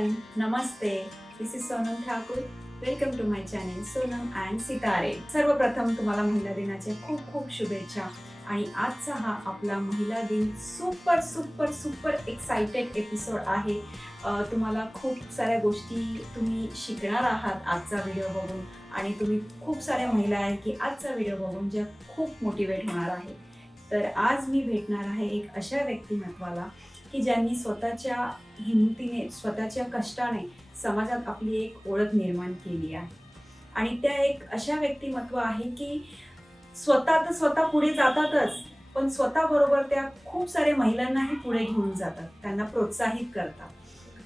everyone, Namaste. This is Sonam Thakur. Welcome to my channel Sonam and Sitare. सर्वप्रथम तुम्हाला महिला दिनाच्या खूप खूप शुभेच्छा. आणि आजचा हा आपला महिला दिन super super super excited episode आहे. तुम्हाला खूप साऱ्या गोष्टी तुम्ही शिकणार आहात आजचा व्हिडिओ बघून, आणि तुम्ही खूप साऱ्या महिला आहेत की आजचा व्हिडिओ बघून ज्या खूप मोटिवेट होणार आहे. तर आज मी भेटणार आहे एक अशा व्यक्तिमत्वाला की ज्यांनी स्वतःच्या हिमतीने, स्वतःच्या कष्टाने समाजात आपली एक ओळख निर्माण केली आहे. आणि त्या एक अशा व्यक्तिमत्व आहे की स्वतः पुढे जातातच, पण स्वतःबरोबर त्या खूप साऱ्या महिलांनाही पुढे घेऊन जातात, त्यांना प्रोत्साहित करतात,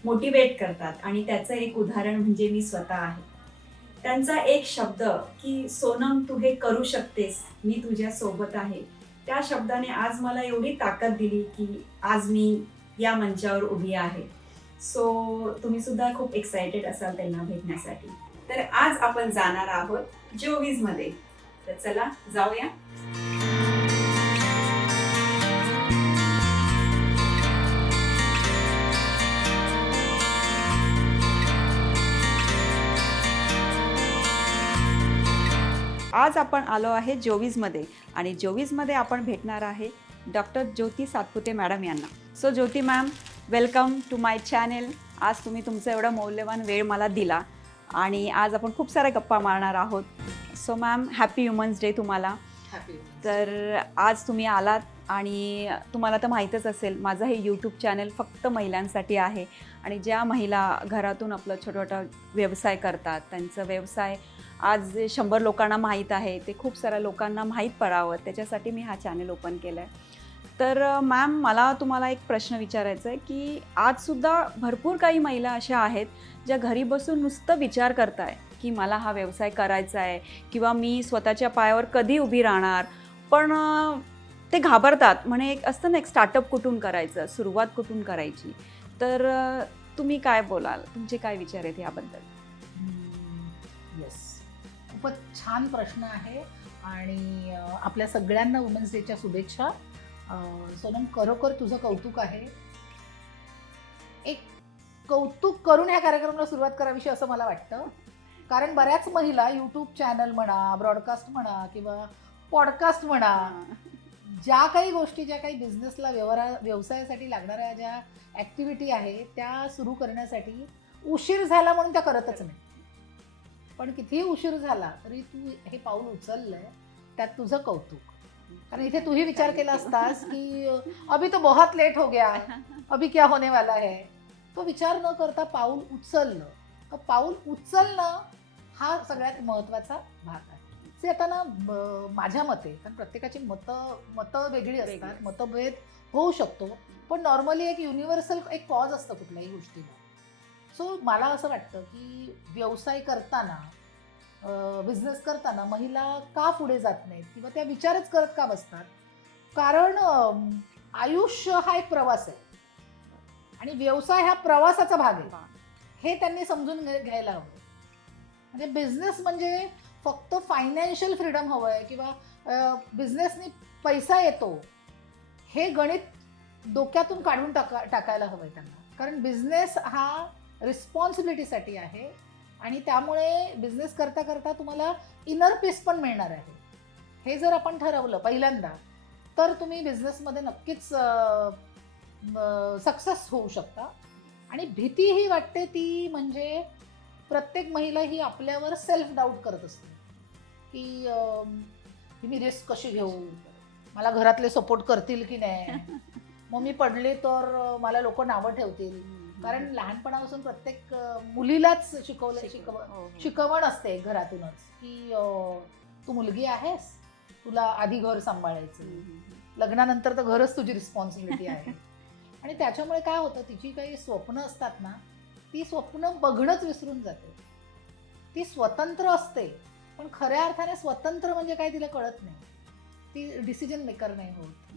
मोटिवेट करतात. आणि त्याचं एक उदाहरण म्हणजे मी स्वतः आहे. त्यांचा एक शब्द की सोनम तू हे करू शकतेस, मी तुझ्या सोबत आहे, त्या शब्दाने आज मला एवढी ताकद दिली की आज मी या मंचावर उभी आहे. सो तुम्ही सुद्धा खूप एक्साइटेड असाल त्यांना भेटण्यासाठी. तर आज आपण जाणार आहोत जोवीज मध्ये. तर चला जाऊया. आज आपण आलो आहे जोवीजमध्ये, आणि जोवीजमध्ये आपण भेटणार आहे डॉक्टर ज्योती सातपुते मॅडम यांना. So Jyoti ma'am, welcome to my channel. आज तुम्ही तुमचा एवढा मौल्यवान वेळ मला दिला, आणि आज आपण खूप साऱ्या गप्पा मारणार आहोत. So ma'am, happy women's day तुम्हाला. तर आज तुम्ही आलात, आणि तुम्हाला तर माहीतच असेल माझं हे यूट्यूब चॅनल फक्त महिलांसाठी आहे. आणि ज्या महिला घरातून आपलं छोटा व्यवसाय करतात, त्यांचं व्यवसाय आज 100 लोकांना माहीत आहे, ते खूप साऱ्या लोकांना माहीत पडावं, त्याच्यासाठी मी हा चॅनल ओपन केला आहे. तर मॅम, मला तुम्हाला एक प्रश्न विचारायचा आहे की आजसुद्धा भरपूर काही महिला अशा आहेत ज्या घरी बसून नुसतं विचार करताय की मला हा व्यवसाय करायचा आहे, किंवा मी स्वतःच्या पायावर कधी उभी राहणार, पण ते घाबरतात. म्हणे एक असतं ना, एक स्टार्टअप कुठून करायचं, सुरुवात कुठून करायची. तर तुम्ही काय बोलाल, तुमचे काय विचार आहेत याबद्दल? येस, खूपच छान प्रश्न आहे. आणि आपल्या सगळ्यांना वुमेन्स डेच्या शुभेच्छा. सोनम, खरोखर तुझं कौतुक आहे. एक कौतुक करून ह्या कार्यक्रमाला सुरुवात करावीशी असं मला वाटतं. कारण बऱ्याच महिला यूट्यूब चॅनल म्हणा, ब्रॉडकास्ट म्हणा, किंवा पॉडकास्ट म्हणा, ज्या काही गोष्टी, ज्या काही बिझनेसला व्यवसायासाठी लागणाऱ्या ज्या ॲक्टिव्हिटी आहे त्या सुरू करण्यासाठी उशीर झाला म्हणून त्या करतच नाही. पण कितीही उशीर झाला तरी तू हे पाऊल उचललंय, त्यात तुझं कौतुक. कारण इथे तूही विचार केला असतास की अभी तो बहुत लेट हो गया, अभी क्या होने वाला है. तो विचार न करता पाऊल उचलणं, पाऊल उचलणं हा सगळ्यात महत्त्वाचा भाग आहे. ते आता ना, माझ्या मते, कारण प्रत्येकाची मतं वेगळी असतात, मतभेद होऊ शकतो, पण नॉर्मली एक युनिव्हर्सल एक कॉज असतं कुठल्याही गोष्टीला. सो मला असं वाटतं की व्यवसाय करताना, बिझनेस करताना महिला का पुढे जात नाहीत, किंवा त्या विचारच करत का बसतात. कारण आयुष्य हा एक प्रवास आहे, आणि व्यवसाय हा प्रवासाचा भाग आहे, हे त्यांनी समजून घ्यायला हवं. म्हणजे बिझनेस म्हणजे फक्त फायनान्शियल फ्रीडम हवं आहे, किंवा बिझनेसनी पैसा येतो, हे गणित डोक्यातून काढून टाकायला हवं आहे त्यांना. कारण बिझनेस हा रिस्पॉन्सिबिलिटीसाठी आहे, आणि त्यामुळे बिझनेस करता करता तुम्हाला इनर पीस पण मिळणार आहे. हे जर आपण ठरवलं पहिल्यांदा, तर तुम्ही बिझनेसमध्ये नक्कीच सक्सेस होऊ शकता. आणि भीती ही वाटते ती म्हणजे प्रत्येक महिला ही आपल्यावर सेल्फ डाऊट करत असते की मी रिस्क कशी घेऊ, मला घरातले सपोर्ट करतील की नाही, मग मी पडले तर मला लोक नावं ठेवतील. कारण लहानपणापासून प्रत्येक मुलीलाच शिकवण असते घरातूनच की तू मुलगी आहेस, तुला आधी घर सांभाळायचं, लग्नानंतर तर घरच तुझी रिस्पॉन्सिबिलिटी आहे. आणि त्याच्यामुळे काय होतं, तिची काही स्वप्न असतात ना, ती स्वप्न बघणंच विसरून जाते. ती स्वतंत्र असते, पण खऱ्या अर्थाने स्वतंत्र म्हणजे काय तिला कळत नाही, ती डिसिजन मेकर नाही होत.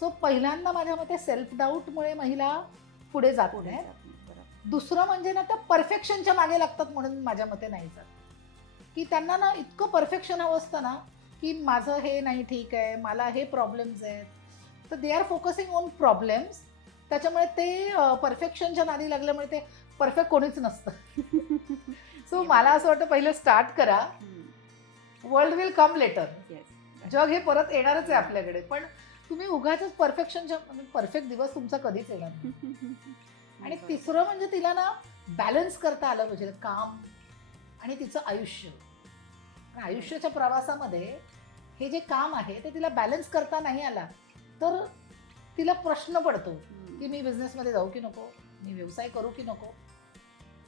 सो पहिल्यांदा माझ्या मते सेल्फ डाऊटमुळे महिला पुढे जात नाही. दुसरं म्हणजे ना, त्या परफेक्शनच्या मागे लागतात म्हणून माझ्या मते नाही जात. की त्यांना ना इतकं परफेक्शन हवं असतं ना, की माझं हे नाही ठीक आहे, मला हे प्रॉब्लेम्स आहेत, तर they are focusing on problems. त्याच्यामुळे ते परफेक्शनच्या नादी लागल्यामुळे ते परफेक्ट कोणीच नसतं. सो मला असं वाटतं पहिलं स्टार्ट करा. World will come later. जग हे परत येणारच आहे आपल्याकडे. पण तुम्ही उगाच परफेक्शनच्या परफेक्ट दिवस तुमचा कधीच येणार नाही. आणि तिसरं म्हणजे तिला ना बॅलन्स करता आलं पाहिजे काम आणि तिचं आयुष्य. आयुष्याच्या प्रवासामध्ये हे जे काम आहे ते तिला बॅलन्स करता नाही आला तर तिला प्रश्न पडतो की मी बिझनेसमध्ये जाऊ की नको, मी व्यवसाय करू की नको.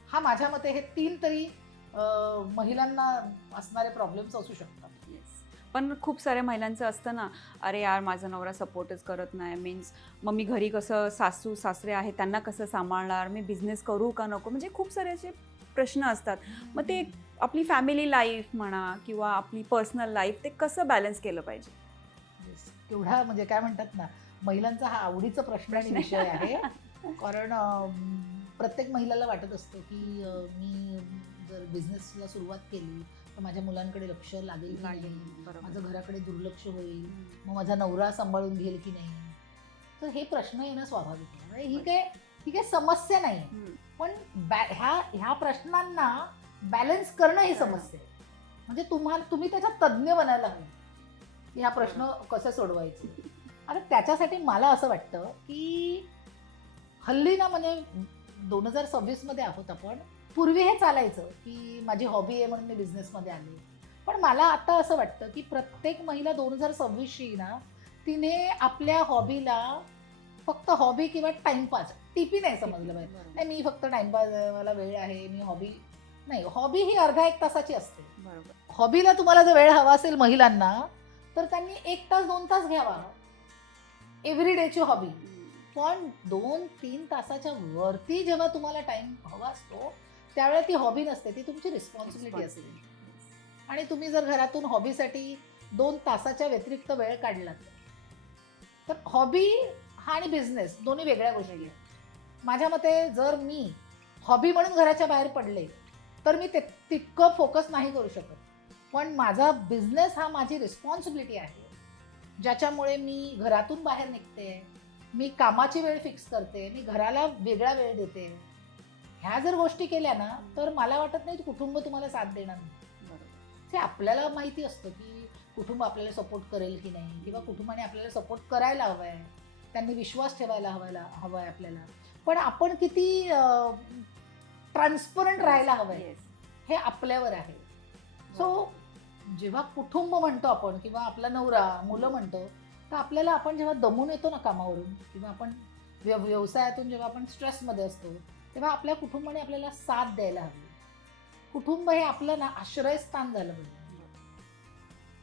हा माझ्या मते हे 3 तरी महिलांना असणारे प्रॉब्लेम्स असू शकतात. पण खूप साऱ्या महिलांचं असतं ना, अरे यार माझा नवरा सपोर्टच करत नाही, मीन्स मग मी घरी कसं, सासू सासरे आहेत त्यांना कसं सांभाळणार, मी बिझनेस करू का नको, म्हणजे खूप सारे असे प्रश्न असतात. मग ते आपली फॅमिली लाईफ म्हणा किंवा आपली पर्सनल लाईफ ते कसं बॅलन्स केलं पाहिजे. तेवढा म्हणजे काय म्हणतात ना, महिलांचा हा आवडीचा प्रश्न आणि विषय आहे. कारण प्रत्येक महिलाला वाटत असतं की मी जर बिझनेसला सुरुवात केली तर माझ्या मुलांकडे लक्ष लागेल की नाही, माझं घराकडे दुर्लक्ष होईल, मग माझा नवरा सांभाळून घेईल की नाही. तर हे प्रश्न येणं स्वाभाविक आहे. ही काय समस्या नाही, पण ह्या प्रश्नांना बॅलन्स करणं ही समस्या आहे. म्हणजे तुम्ही त्याच्यात तज्ज्ञ बनायला हवे की हा प्रश्न कसे सोडवायचे. आणि त्याच्यासाठी मला असं वाटतं की हल्ली ना, म्हणजे 2026 मध्ये आहोत आपण. पूर्वी हे चालायचं की माझी हॉबी आहे म्हणून मी बिझनेसमध्ये आले. पण मला आता असं वाटतं की प्रत्येक महिला 2026ची ना, तिने आपल्या हॉबीला फक्त हॉबी किंवा टाइमपास टीपी नाही समजलं पाहिजे. नाही मी फक्त टाइमपास, मला वेळ आहे, मी हॉबी नाही. हॉबी ही अर्धा 1 तासाची असते. हॉबीला तुम्हाला जर वेळ हवा असेल महिलांना तर त्यांनी 1 तास 2 तास घ्यावा एव्हरी डेची हॉबी. पण 2-3 तासाच्या वरती जेव्हा तुम्हाला टाइम हवा असतो त्यावेळेला ती हॉबी नसते, ती तुमची रिस्पॉन्सिबिलिटी असते. आणि तुम्ही जर घरातून हॉबीसाठी 2 तासाच्या व्यतिरिक्त वेळ काढलात तर हॉबी हा आणि बिझनेस दोन्ही वेगळ्या गोष्टी आहेत. माझ्या मते जर मी हॉबी म्हणून घराच्या बाहेर पडले तर मी तितकं फोकस नाही करू शकत. पण माझा बिझनेस हा माझी रिस्पॉन्सिबिलिटी आहे, ज्याच्यामुळे मी घरातून बाहेर निघते, मी कामाची वेळ फिक्स करते, मी घराला वेगळा वेळ देते. ह्या जर गोष्टी केल्या ना तर मला वाटत नाही कुटुंब तुम्हाला साथ देणार नाही. ते आपल्याला माहिती असतं की कुटुंब आपल्याला सपोर्ट करेल की नाही, किंवा कुटुंबाने आपल्याला सपोर्ट करायला हवा आहे, त्यांनी विश्वास ठेवायला हवा आहे आपल्याला. पण आपण किती ट्रान्सपरंट राहायला हवं आहे हे आपल्यावर आहे. सो जेव्हा कुटुंब म्हणतो आपण किंवा आपला नवरा मुलं म्हणतो तर आपल्याला, आपण जेव्हा दमून येतो ना कामावरून किंवा आपण व्यवसायातून जेव्हा आपण स्ट्रेसमध्ये असतो तेव्हा आपल्या कुटुंबाने आपल्याला साथ द्यायला हवी. कुटुंब हे आपलं ना आश्रयस्थान झालं पाहिजे.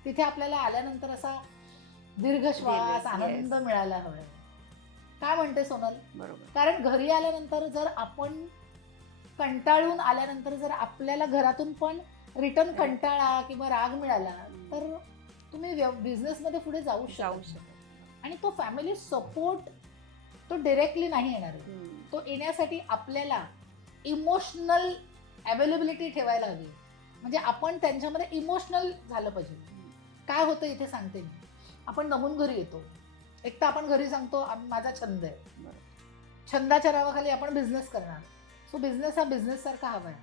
तिथे आपल्याला आल्यानंतर असा दीर्घ श्वास, आनंद मिळायला हवा. काय म्हणते सोनल? बरोबर. कारण घरी आल्यानंतर जर आपण कंटाळून आल्यानंतर जर आपल्याला घरातून पण रिटर्न कंटाळा किंवा राग मिळाला तर तुम्ही बिझनेसमध्ये पुढे जाऊ शकता. आणि तो फॅमिली सपोर्ट तो डायरेक्टली नाही येणार. तो येण्यासाठी आपल्याला इमोशनल अवेलेबिलिटी ठेवायला हवी. म्हणजे आपण त्यांच्यामध्ये इमोशनल झालं पाहिजे. काय होतं इथे सांगते मी. आपण नमून घरी येतो, एक तर आपण घरी सांगतो माझा छंद आहे, छंदाच्या नावाखाली आपण बिझनेस करणार. सो बिझनेस हा बिझनेस सारखा हवा आहे.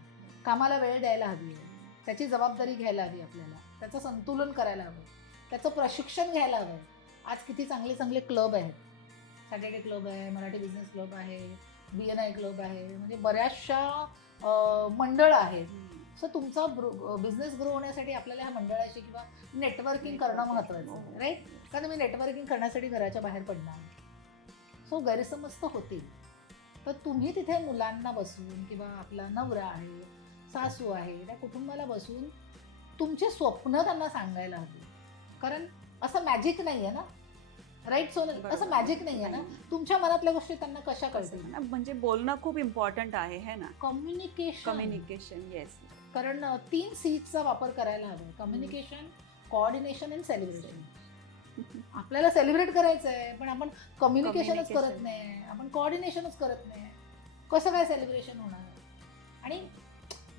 कामाला वेळ द्यायला हवी आहे, त्याची जबाबदारी घ्यायला हवी आपल्याला, त्याचं संतुलन करायला हवं, त्याचं प्रशिक्षण घ्यायला हवं. आज किती चांगले चांगले क्लब आहेत. सॅटर्डे क्लब आहे, मराठी बिझनेस क्लब आहे, BNI क्लब आहे, म्हणजे बऱ्याचशा मंडळ आहेत. सो तुमचा बिझनेस ग्रो होण्यासाठी आपल्याला ह्या मंडळाशी किंवा नेटवर्किंग करणं महत्त्वाचं आहे, राईट? कारण तुम्ही नेटवर्किंग करण्यासाठी घराच्या बाहेर पडणार. सो गैरसमज तर होतील. तर तुम्ही तिथे मुलांना बसून किंवा आपला नवरा आहे, सासू आहे, त्या कुटुंबाला बसून तुमचे स्वप्न त्यांना सांगायला हवी. कारण असं मॅजिक नाही आहे ना, राईट सोनल? असं मॅजिक नाही आहे ना. तुमच्या मनातल्या गोष्टी त्यांना कशा कळतील? म्हणजे बोलणं खूप इम्पॉर्टंट आहे है ना. कम्युनिकेशन. येस. कारण 3 Cचा वापर करायला हवा. कम्युनिकेशन, कोऑर्डिनेशन आणि सेलिब्रेशन. आपल्याला सेलिब्रेट करायचं आहे पण आपण कम्युनिकेशनच करत नाही, आपण कोऑर्डिनेशनच करत नाही. कसं काय सेलिब्रेशन होणार? आणि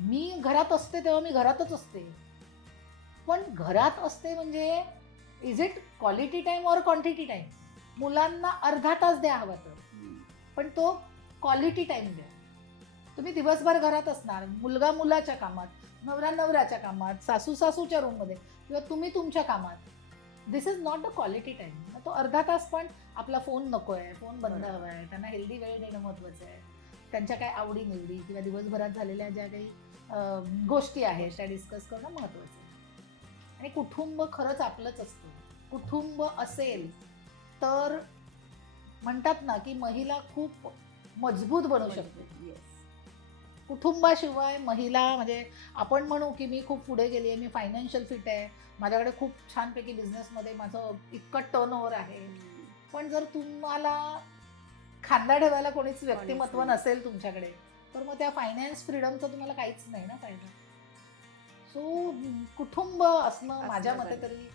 मी घरात असते तेव्हा मी घरातच असते. पण घरात असते म्हणजे is it quality time or quantity time? मुलांना अर्धा तास द्या हवा तर, पण तो क्वालिटी टाइम द्या. तुम्ही दिवसभर घरात असणार, मुलगा मुलाच्या कामात, नवरा नवऱ्याच्या कामात, सासू सासूच्या रूममध्ये, किंवा तुम्ही तुमच्या कामात. This is not the quality time. तो अर्धा तास पण आपला फोन नको आहे, फोन बंद हवा आहे, त्यांना हेल्दी वेळ देणं महत्त्वाचं आहे. त्यांच्या काय आवडी निवडी किंवा दिवसभरात झालेल्या ज्या काही गोष्टी आहेत त्या डिस्कस करणं महत्त्वाचं आहे. आणि कुटुंब खरंच आपलंच असतं. कुटुंब असेल तर म्हणतात ना की महिला खूप मजबूत बनू शकते. कुटुंबाशिवाय महिला म्हणजे आपण म्हणू की मी खूप पुढे गेली आहे, मी फायनान्शियल फिट आहे, माझ्याकडे खूप छानपैकी बिझनेसमध्ये माझं इतकं टर्नओव्हर आहे, पण जर तुम्हाला खांदा ठेवायला कोणीच व्यक्तिमत्व नसेल तुमच्याकडे, तर मग त्या फायनान्स फ्रीडमचा तुम्हाला काहीच नाही ना फायदा. सो कुटुंब असणं माझ्या मते तरी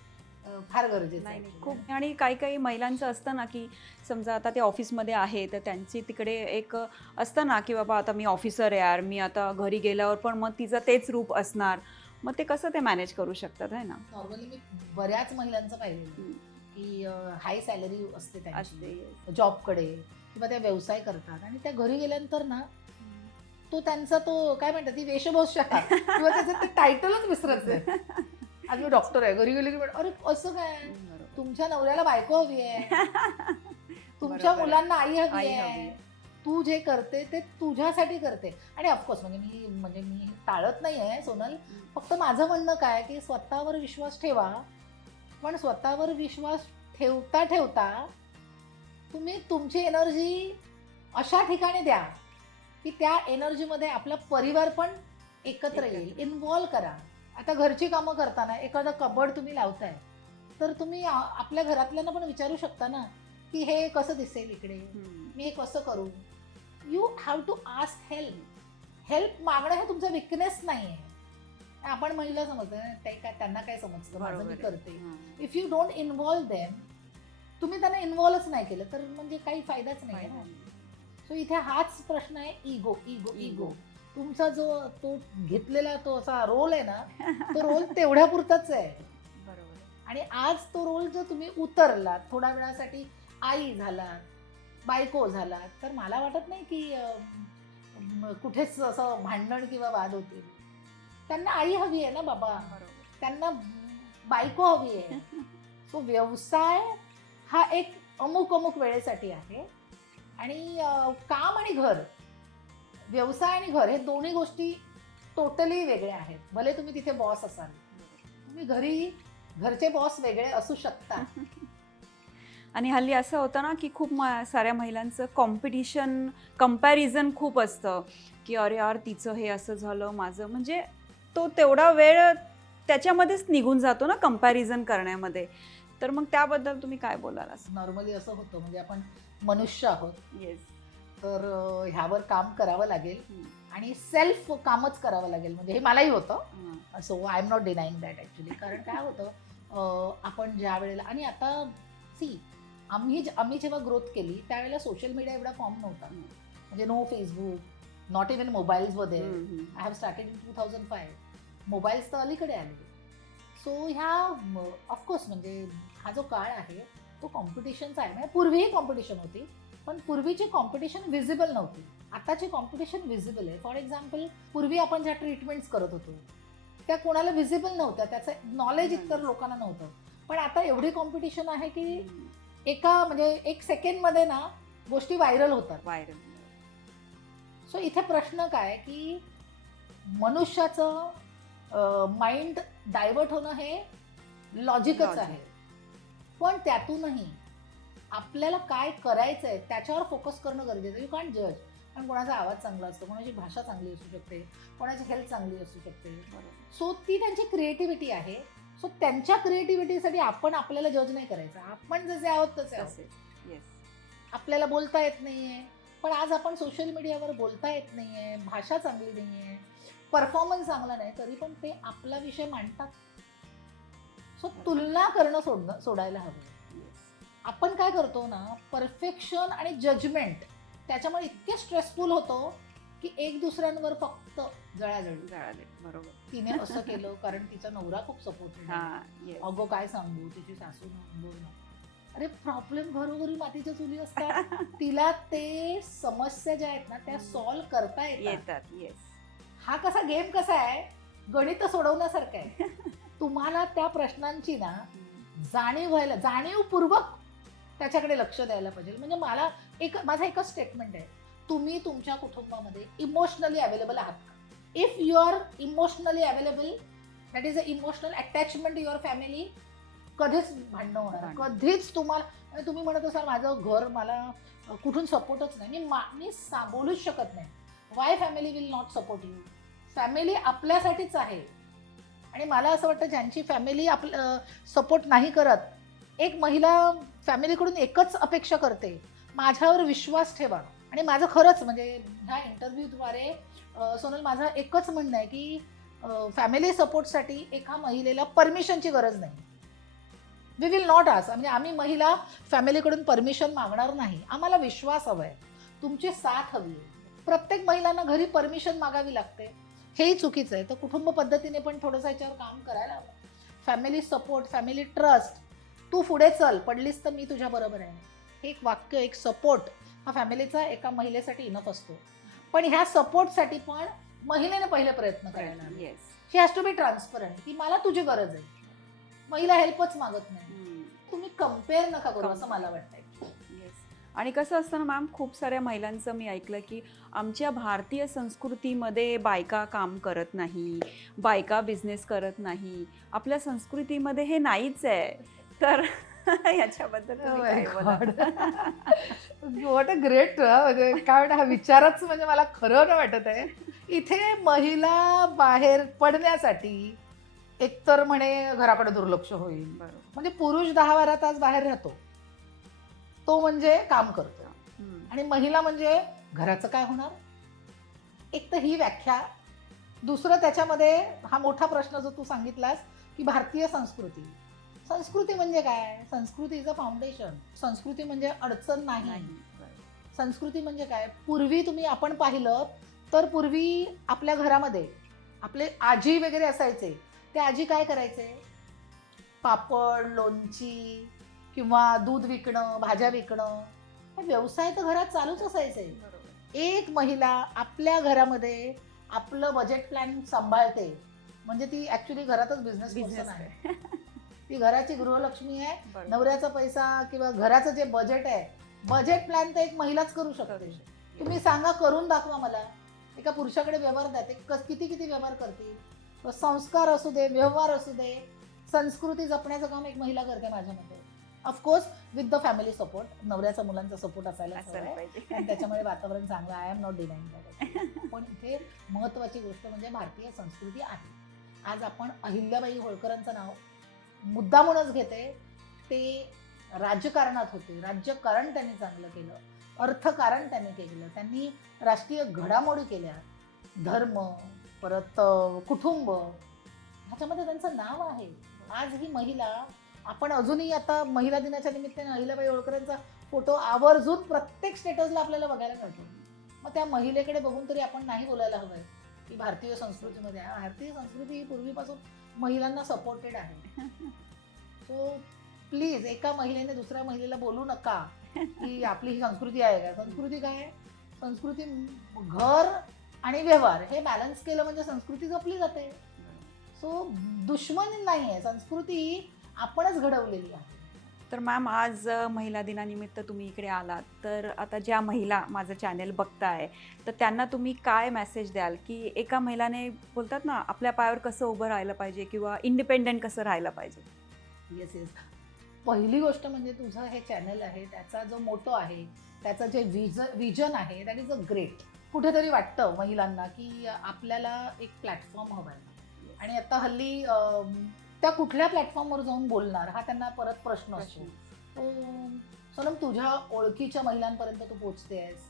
फार गरजेचं आहे. खूप. आणि काही काही महिलांचं असतं ना की समजा आता ते ऑफिसमध्ये आहे तर त्यांची तिकडे एक असतं ना की बाबा आता मी ऑफिसर आहे यार, मी आता घरी गेल्यावर पण मग तिचं तेच रूप असणार, मग ते कसं ते मॅनेज करू शकतात आहे ना. नॉर्मली मी बऱ्याच महिलांचं पाहिलेलं की हाय सॅलरी असते त्यांची जॉबकडे किंवा त्या व्यवसाय करतात आणि त्या घरी गेल्यानंतर ना तो त्यांचा तो काय म्हणतात ती वेशभूषा किंवा त्याचं ते टायटलच विसरत नाही. आज मी डॉक्टर आहे, घरी गेले की अरे असं काय, तुमच्या नवऱ्याला बायको हवी आहे, तुमच्या मुलांना आई हवी आहे, तू जे करते ते तुझ्यासाठी करते. आणि ऑफकोर्स म्हणजे मी टाळत नाही आहे सोनल, फक्त माझं म्हणणं काय की स्वतःवर विश्वास ठेवा, पण स्वतःवर विश्वास ठेवता ठेवता तुम्ही तुमची एनर्जी अशा ठिकाणी द्या की त्या एनर्जीमध्ये आपला परिवार पण एकत्र येईल. इन्व्हॉल्व करा. आता घरची कामं करताना एखादं कबड तुम्ही लावताय तर तुम्ही आपल्या घरातल्यांना पण विचारू शकता ना की हे कसं दिसेल इकडे, मी हे कसं करू. You have to ask help. Help मागणं हे तुमचा विकनेस नाही आहे. आपण महिला समजतं ते काय, त्यांना काय समजतं माझं मी करते. If you don't involve them, तुम्ही त्यांना इन्व्हॉल्वच नाही केलं तर म्हणजे काही फायदाच नाही ना. सो इथे हाच प्रश्न आहे, इगो इगो इगो. तुमचा जो तो घेतलेला तो असा रोल आहे ना, तो रोल तेवढ्या पुरताच आहे. बरोबर. आणि आज तो रोल जर तुम्ही उतरलात, थोड्या वेळासाठी आई झालात, बायको झालात, तर मला वाटत नाही की कुठेच असं भांडण किंवा वाद होतील. त्यांना आई हवी आहे ना बाबा, त्यांना बायको हवी आहे. सो व्यवसाय हा एक अमुक वेळेसाठी आहे. आणि काम आणि घर, व्यवसाय आणि घर हे दोन्ही गोष्टी टोटली वेगळ्या आहेत. भले तुम्ही तिथे बॉस असाल, तुम्ही घरी घरचे बॉस वेगळे असू शकता. आणि हल्ली असं होतं ना की खूप साऱ्या महिलांचं कंपॅरिझन खूप असतं की अरे यार तिचं हे असं झालं, माझं म्हणजे तो तेवढा वेळ त्याच्यामध्येच निघून जातो ना कंपॅरिझन करण्यामध्ये. तर मग त्याबद्दल तुम्ही काय बोलाल? नॉर्मली असं होतं, म्हणजे आपण मनुष्य आहोत. येस. तर ह्यावर काम करावं लागेल आणि सेल्फ कामच करावं लागेल. म्हणजे हे मलाही होतं. So I am not denying that actually. कारण काय होतं, आपण ज्या वेळेला आणि आता आम्ही जेव्हा ग्रोथ केली त्यावेळेला सोशल मीडिया एवढा फॉर्म नव्हता. म्हणजे no Facebook, not even mobiles वर. I have started in 2005. Mobiles तर अलीकडे आले. सो ह्या ऑफकोर्स म्हणजे हा जो काळ आहे तो कॉम्पिटिशनचा आहे. म्हणजे पूर्वीही कॉम्पिटिशन होती, पण पूर्वीची कॉम्पिटिशन व्हिजिबल नव्हती. आताची कॉम्पिटिशन व्हिजिबल आहे. फॉर एक्झाम्पल, पूर्वी आपण ज्या ट्रीटमेंट्स करत होतो त्या कोणाला व्हिजिबल नव्हत्या, त्याचं नॉलेज इतर लोकांना नव्हतं. पण आता एवढी कॉम्पिटिशन आहे की म्हणजे एक सेकंडमध्ये ना गोष्टी व्हायरल होतात. सो इथे प्रश्न काय की मनुष्याचं माइंड डायव्हर्ट होणं हे लॉजिकच आहे, पण त्यातूनही आपल्याला काय करायचं आहे त्याच्यावर फोकस करणं गरजेचं आहे. यू कांट जज. कारण कोणाचा आवाज चांगला असतो, कोणाची भाषा चांगली असू शकते, कोणाची हेल्थ चांगली असू शकते. सो ती त्यांची क्रिएटिव्हिटी आहे. सो त्यांच्या क्रिएटिव्हिटीसाठी आपण आपल्याला जज नाही करायचं. आपण जसे आहोत तसे आहोत. आपल्याला बोलता येत नाहीये, पण आज आपण सोशल मीडियावर बोलता येत नाहीये, भाषा चांगली नाहीये, परफॉर्मन्स चांगला नाही, तरी पण ते आपला विषय मांडतात. सो तुलना करणं सोडायला हवं. आपण काय करतो ना, परफेक्शन आणि जजमेंट त्याच्यामुळे इतके स्ट्रेसफुल होतो की एक दुसऱ्यांवर फक्त जळाजळी. बरोबर. तिने असं केलं कारण तिचा नवरा खूप सपोर्ट. अगो काय सांगू, तिची सासू बोलणं. अरे प्रॉब्लेम घरोघरी मातीच्या चुली असतात. तिला ते समस्या ज्या आहेत ना त्या सॉल्व्ह करता येतात. येस. हा कसा गेम कसा आहे, गणित सोडवण्यासारखं आहे. तुम्हाला त्या प्रश्नांची ना जाणीवपूर्वक त्याच्याकडे लक्ष द्यायला पाहिजे. म्हणजे माझा एकच स्टेटमेंट आहे, तुम्ही तुमच्या कुटुंबामध्ये इमोशनली अवेलेबल आहात का? If you are emotionally available, that is a emotional attachment to your family, कधीच भांडणं होणार, कधीच तुम्हाला तुम्ही म्हणत असाल माझं घर मला कुठून सपोर्टच नाही, मी बोलूच शकत नाही. Why family will not support you? Family आपल्यासाठीच आहे. आणि मला असं वाटतं ज्यांची फॅमिली सपोर्ट नाही करत, एक महिला फॅमिलीकडून एकच अपेक्षा करते, माझ्यावर विश्वास ठेवा. आणि माझं खरंच म्हणजे ह्या इंटरव्ह्यूद्वारे सोनल माझं एकच म्हणणं आहे की फॅमिली सपोर्टसाठी एका महिलेला परमिशनची गरज नाही. वी विल नॉट आस्क, म्हणजे आम्ही महिला फॅमिलीकडून परमिशन मागणार नाही. आम्हाला विश्वास हवा आहे, तुमची साथ हवी आहे. प्रत्येक महिलांना घरी परमिशन मागावी लागते, हेही चुकीचं आहे. तर कुटुंब पद्धतीने पण थोडंसं याच्यावर काम करायला हवं. फॅमिली सपोर्ट, फॅमिली ट्रस्ट, तू पुढे चल, पडलीस तर मी तुझ्या बरोबर आहे, हे एक वाक्य, एक सपोर्ट हा फॅमिलीचा एका महिलेसाठी इनफ असतो. पण ह्या सपोर्टसाठी पण महिलेने पहिले प्रयत्न करायला हवे. Yes. She has to be transparent की मला तुझी गरज आहे. महिला हेल्पच मागत नाही. तुम्ही कम्पेअर नका करू असं मला वाटतंय. आणि कसं असतं ना मॅम, खूप साऱ्या महिलांचं मी ऐकलं की आमच्या भारतीय संस्कृतीमध्ये बायका काम करत नाही, बायका बिझनेस करत नाही, आपल्या संस्कृतीमध्ये हे नाहीच आहे. तर याच्याबद्दल व्हॉट अ ग्रेट, म्हणजे काय म्हणतात, हा विचारच म्हणजे मला खरं नाही वाटत आहे. इथे महिला बाहेर पडण्यासाठी एकतर म्हणे घराकडे दुर्लक्ष होईल, म्हणजे पुरुष 10-12 तास बाहेर राहतो, तो म्हणजे काम करतो, आणि महिला म्हणजे घराचं काय होणार. एक तर ही व्याख्या. दुसरं त्याच्यामध्ये हा मोठा प्रश्न जो तू सांगितलास की भारतीय संस्कृती म्हणजे काय? संस्कृती इज अ फाउंडेशन. संस्कृती म्हणजे अडचण नाही. संस्कृती म्हणजे काय? पूर्वी आपण पाहिलं तर पूर्वी आपल्या घरामध्ये आपले आजी वगैरे असायचे, ते आजी काय करायचे? पापड, लोणची किंवा दूध विकणं, भाज्या विकणं, हे व्यवसाय तर घरात चालूच असायचे. एक महिला आपल्या घरामध्ये आपलं बजेट प्लॅन सांभाळते म्हणजे ती ऍक्च्युली घरातच बिझनेस आहे. ती घराची गृहलक्ष्मी आहे. नवऱ्याचा पैसा किंवा घराचं जे बजेट आहे, बजेट प्लॅन तर एक महिलाच करू शकते. तुम्ही सांगा, करून दाखवा मला. एका पुरुषाकडे व्यवहार द्या, ते किती व्यवहार करतील. संस्कार असू दे, व्यवहार असू दे, संस्कृती जपण्याचं काम एक महिला करते माझ्या मते. Of course with the family support, नवऱ्याचा मुलांचा सपोर्ट असायला पाहिजे, आणि त्याच्यामुळे वातावरण चांगलं. I am not denying that. पण इथे महत्त्वाची गोष्ट म्हणजे भारतीय संस्कृती आहे. आज आपण अहिल्याबाई होळकरांचं नाव मुद्दामूनच घेते. ते राजकारणात होते, राजकारण त्यांनी चांगलं केलं, अर्थकारण त्यांनी केलं, त्यांनी राष्ट्रीय घडामोडी केल्या, धर्म, परत कुटुंब, ह्याच्यामध्ये त्यांचं नाव आहे. आज ही महिला, आपण अजूनही आता महिला दिनाच्या निमित्ताने अहिल्याबाई होळकरांचा फोटो आवर्जून प्रत्येक स्टेटसला आपल्याला बघायला मिळतो. मग त्या महिलेकडे बघून तरी आपण नाही बोलायला हवंय की भारतीय संस्कृतीमध्ये आहे. भारतीय संस्कृती ही पूर्वीपासून महिलांना सपोर्टेड आहे. सो प्लीज, एका महिलेने दुसऱ्या महिलेला बोलू नका की आपली ही संस्कृती आहे का. संस्कृती काय? संस्कृती घर आणि व्यवहार हे बॅलन्स केलं म्हणजे संस्कृती जपली जाते. सो दुश्मनी नाही आहे, संस्कृती आपणच घडवलेली आहे. तर मॅम, आज महिला दिनानिमित्त तुम्ही इकडे आलात, तर आता ज्या महिला माझं चॅनेल बघताय तर त्यांना तुम्ही काय मेसेज द्याल की एका महिलाने बोलतात ना आपल्या पायावर कसं उभं राहायला पाहिजे किंवा इंडिपेंडेंट कसं राहायला पाहिजे? येस. पहिली गोष्ट म्हणजे तुझं हे चॅनल आहे, त्याचा जो मोटो आहे, त्याचं जे विजन आहे, दॅट इज अ ग्रेट. कुठेतरी वाटतं महिलांना की आपल्याला एक प्लॅटफॉर्म हवा आहे, आणि आता हल्ली त्या कुठल्या प्लॅटफॉर्मवर जाऊन बोलणार हा त्यांना परत प्रश्न असतो. सोनम, तुझ्या ओळखीच्या महिलांपर्यंत तू पोहोचतेस,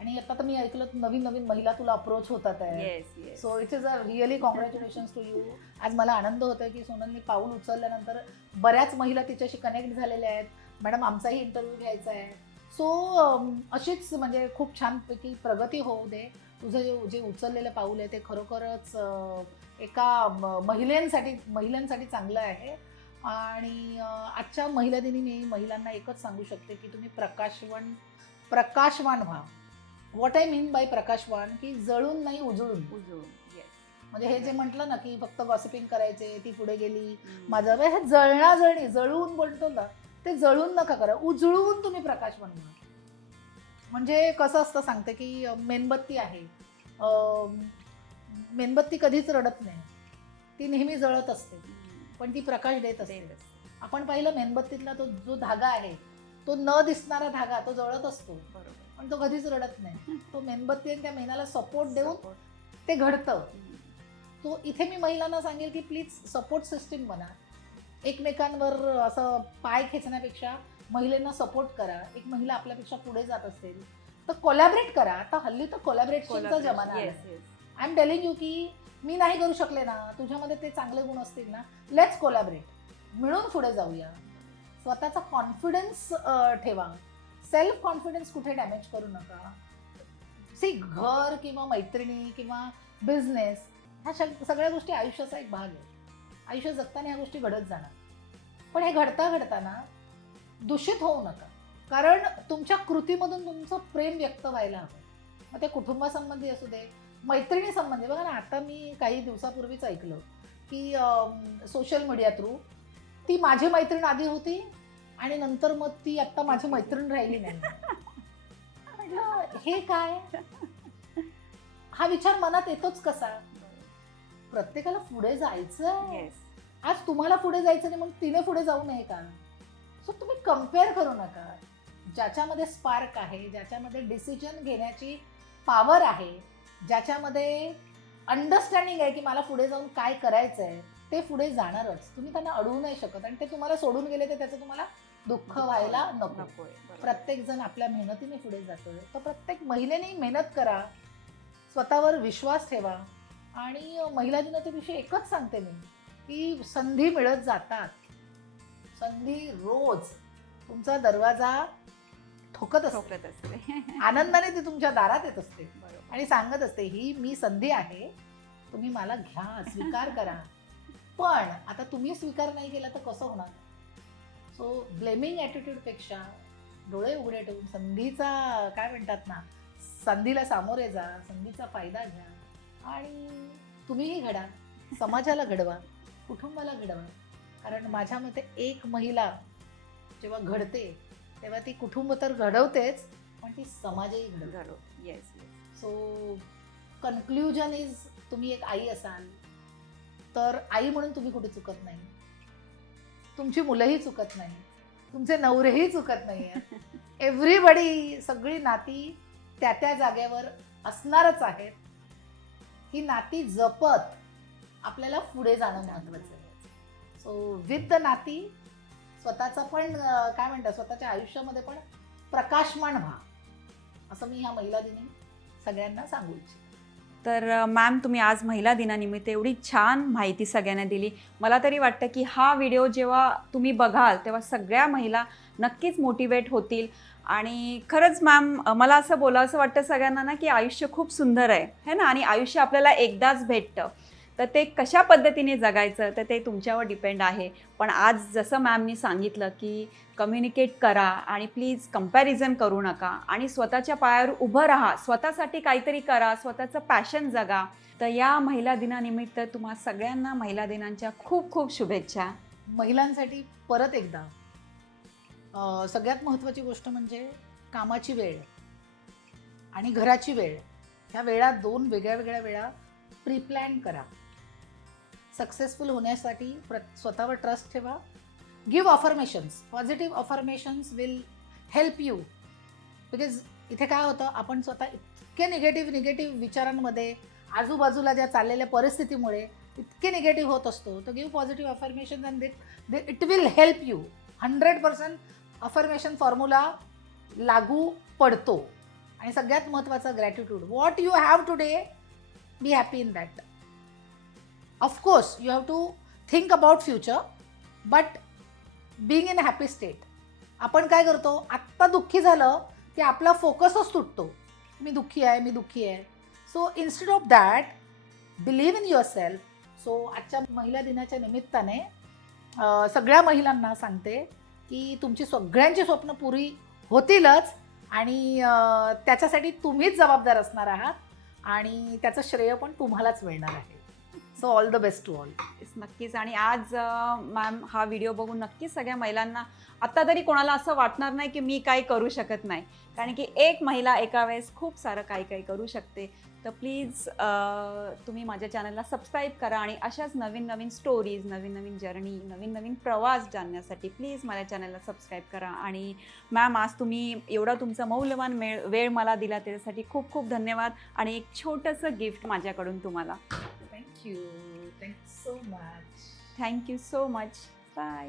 आणि आता तर मी ऐकलं नवीन महिला तुला अप्रोच होतात आहे. So it is a really congratulations to you. आज मला आनंद होतोय की सोनलनी पाऊल उचलल्यानंतर बऱ्याच महिला तिच्याशी कनेक्ट झालेल्या आहेत. मॅडम, आमचाही इंटरव्ह्यू घ्यायचा आहे. सो अशीच म्हणजे खूप छानपैकी प्रगती होऊ दे. तुझं जे उचललेलं पाऊल आहे ते खरोखरच एका महिलांसाठी चांगलं आहे. आणि आजच्या महिला दिनी मी महिलांना एकच सांगू शकते की तुम्ही प्रकाशवान व्हा. व्हॉट आय मीन बाय प्रकाशवान, की जळून नाही उजळून. म्हणजे हे जे म्हटलं ना की फक्त गॉसिपिंग करायचे, ती पुढे गेली, माझं हे जळणाजळणी, जळून बोलतो ना, ते जळून नका करा, उजळून तुम्ही प्रकाशवान व्हा. म्हणजे कसं असतं सांगते की मेणबत्ती आहे, मेणबत्ती कधीच रडत नाही, ती नेहमी जळत असते, पण ती प्रकाश देत असते. आपण पाहिलं मेणबत्तीतला तो जो धागा आहे, तो न दिसणारा धागा, तो जळत असतो, पण तो कधीच रडत नाही. तो मेणबत्ती आणि त्या मेणाला सपोर्ट देऊन ते घडतं. तो इथे मी महिलांना सांगेल की प्लीज सपोर्ट सिस्टीम बना. एकमेकांवर असं पाय खेचण्यापेक्षा महिलांना सपोर्ट करा. एक महिला आपल्यापेक्षा पुढे जात असेल तर कोलॅबरेट करा. आता हल्ली तर कोलॅबरेशनचा जमाना आहे. आय एम टेलिंग यू की मी नाही करू शकले ना, तुझ्यामध्ये ते चांगले गुण असतील ना, लेट्स कोलॅबरेट, मिळून पुढे जाऊया. स्वतःचा कॉन्फिडन्स ठेवा. सेल्फ कॉन्फिडन्स कुठे डॅमेज करू नका. सी, घर किंवा मैत्रिणी किंवा बिझनेस ह्या सगळ्या गोष्टी आयुष्याचा एक भाग आहे. आयुष्य जगताना ह्या गोष्टी घडत जाणार, पण हे घडताना दूषित होऊ नका. कारण तुमच्या कृतीमधून तुमचं प्रेम व्यक्त व्हायला हवं. मग ते कुटुंबासंबंधी असू दे, मैत्रिणी संबंधी. बघा ना, आता मी काही दिवसापूर्वीच ऐकलं की सोशल मीडिया थ्रू ती माझी मैत्रीण आधी होती आणि नंतर मग ती आत्ता माझी मैत्रीण राहिली नाही. म्हटलं हे काय? हा विचार मनात येतोच कसा? प्रत्येकाला पुढे जायचं. आज तुम्हाला पुढे जायचं नाही, मग तिने पुढे जाऊ नये का? सो तुम्ही कम्पेअर करू नका. ज्याच्यामध्ये स्पार्क आहे, ज्याच्यामध्ये डिसिजन घेण्याची पॉवर आहे, ज्याच्यामध्ये अंडरस्टँडिंग आहे की मला पुढे जाऊन काय करायचं आहे, ते पुढे जाणारच. तुम्ही त्यांना अडवू नाही शकत. आणि ते तुम्हाला सोडून गेले तर त्याचं तुम्हाला दुःख व्हायला नको. प्रत्येक जण आपल्या मेहनतीने पुढे जातोय, तर प्रत्येक महिलेने मेहनत करा, स्वतःवर विश्वास ठेवा. आणि महिला दिनाच्या दिवशी एकच सांगते मी की संधी मिळत जातात. संधी रोज तुमचा दरवाजा ठोकत असते. आनंदाने ती तुमच्या दारात येत असते आणि सांगत असते, ही मी संधी आहे, तुम्ही मला घ्या, स्वीकार करा. पण आता तुम्ही स्वीकार नाही केला तर कसं होणार? सो ब्लेमिंग ॲटिट्यूडपेक्षा डोळे उघडे ठेवून संधीचा, काय म्हणतात ना, संधीला सामोरे जा, संधीचा फायदा घ्या आणि तुम्हीही घडा, समाजाला घडवा, कुटुंबाला घडवा. कारण माझ्या मते एक महिला जेव्हा घडते तेव्हा ती कुटुंब तर घडवतेच, पण ती समाजही घडवते. सो कन्क्ल्युजन इज, तुम्ही एक आई असाल तर आई म्हणून तुम्ही कुठे चुकत नाही, तुमची मुलंही चुकत नाही, तुमचे नवरेही चुकत नाही. एव्हरीबडी, सगळी नाती त्या त्या जागेवर असणारच आहेत. ही नाती जपत आपल्याला पुढे जाणं महत्त्वाचं आहे. सो विथ द नाती स्वतःचं पण, काय म्हणतात, स्वतःच्या आयुष्यामध्ये पण प्रकाशमान व्हा, असं मी ह्या महिला दिनी सगळ्यांना सांगू इच्छिते. तर मॅम, तुम्ही आज महिला दिनानिमित्त एवढी छान माहिती सगळ्यांना दिली. मला तरी वाटतं की हा व्हिडिओ जेव्हा तुम्ही बघाल तेव्हा सगळ्या महिला नक्कीच मोटिवेट होतील. आणि खरंच मॅम, मला असं बोलावंसं वाटतं सगळ्यांना ना की आयुष्य खूप सुंदर आहे, है ना, आणि आयुष्य आपल्याला एकदाच भेटतं. तर ते कशा पद्धतीने जगायचं तर ते तुमच्यावर डिपेंड आहे. पण आज जसं मॅमनी सांगितलं की कम्युनिकेट करा आणि प्लीज कंपॅरिझन करू नका आणि स्वतःच्या पायावर उभं राहा, स्वतःसाठी काहीतरी करा, स्वतःचं पॅशन जगा. तर या महिला दिनानिमित्त तुम्हा सगळ्यांना महिला दिनांच्या खूप खूप शुभेच्छा. महिलांसाठी परत एकदा सगळ्यात महत्त्वाची गोष्ट म्हणजे कामाची वेळ आणि घराची वेळ. ह्या वेळा दोन वेगळ्या वेगळ्या वेळा प्रीप्लॅन करा. सक्सेसफुल होण्यासाठी स्वतःवर ट्रस्ट ठेवा. Give affirmations. Positive affirmations will help you. Because इथे काय होतं, आपण स्वतः इतके निगेटिव्ह विचारांमध्ये, आजूबाजूला ज्या चाललेल्या परिस्थितीमुळे इतके निगेटिव्ह होत असतो. तर give positive affirmations and it will help you. 100% affirmation formula लागू पडतो. आणि सगळ्यात महत्त्वाचं gratitude. What you have today, be happy in that. Of course you have to think about future, but being in happy state. आपण काय करतो, आत्ता दुःखी झालं की आपला फोकसच तुटतो. मी दुःखी आहे. So instead of that, believe in your self. So आजच्या महिला दिनाच्या निमित्ताने सगळ्या महिलांना सांगते की तुमची सगळ्यांची स्वप्न पुरी होतीलच आणि त्याच्यासाठी तुम्हीच जबाबदार असणार आहात आणि त्याचं श्रेय पण तुम्हालाच मिळणार आहे. So all the best to all. नक्कीच. आणि आज मॅम हा व्हिडिओ बघून नक्कीच सगळ्या महिलांना आता तरी कोणाला असं वाटणार नाही की मी काही करू शकत नाही, कारण की एक महिला एका वेळेस खूप सारं काही काही करू शकते. तर प्लीज तुम्ही माझ्या चॅनलला सबस्क्राईब करा आणि अशाच नवीन नवीन स्टोरीज, नवीन नवीन जर्नी, नवीन नवीन प्रवास जाणण्यासाठी प्लीज माझ्या चॅनलला सबस्क्राईब करा. आणि मॅम आज तुम्ही एवढा तुमचा मौल्यवान वेळ मला दिला त्याच्यासाठी खूप खूप धन्यवाद आणि एक छोटंसं गिफ्ट माझ्याकडून तुम्हाला. Thank you so much. Thank you so much. Bye.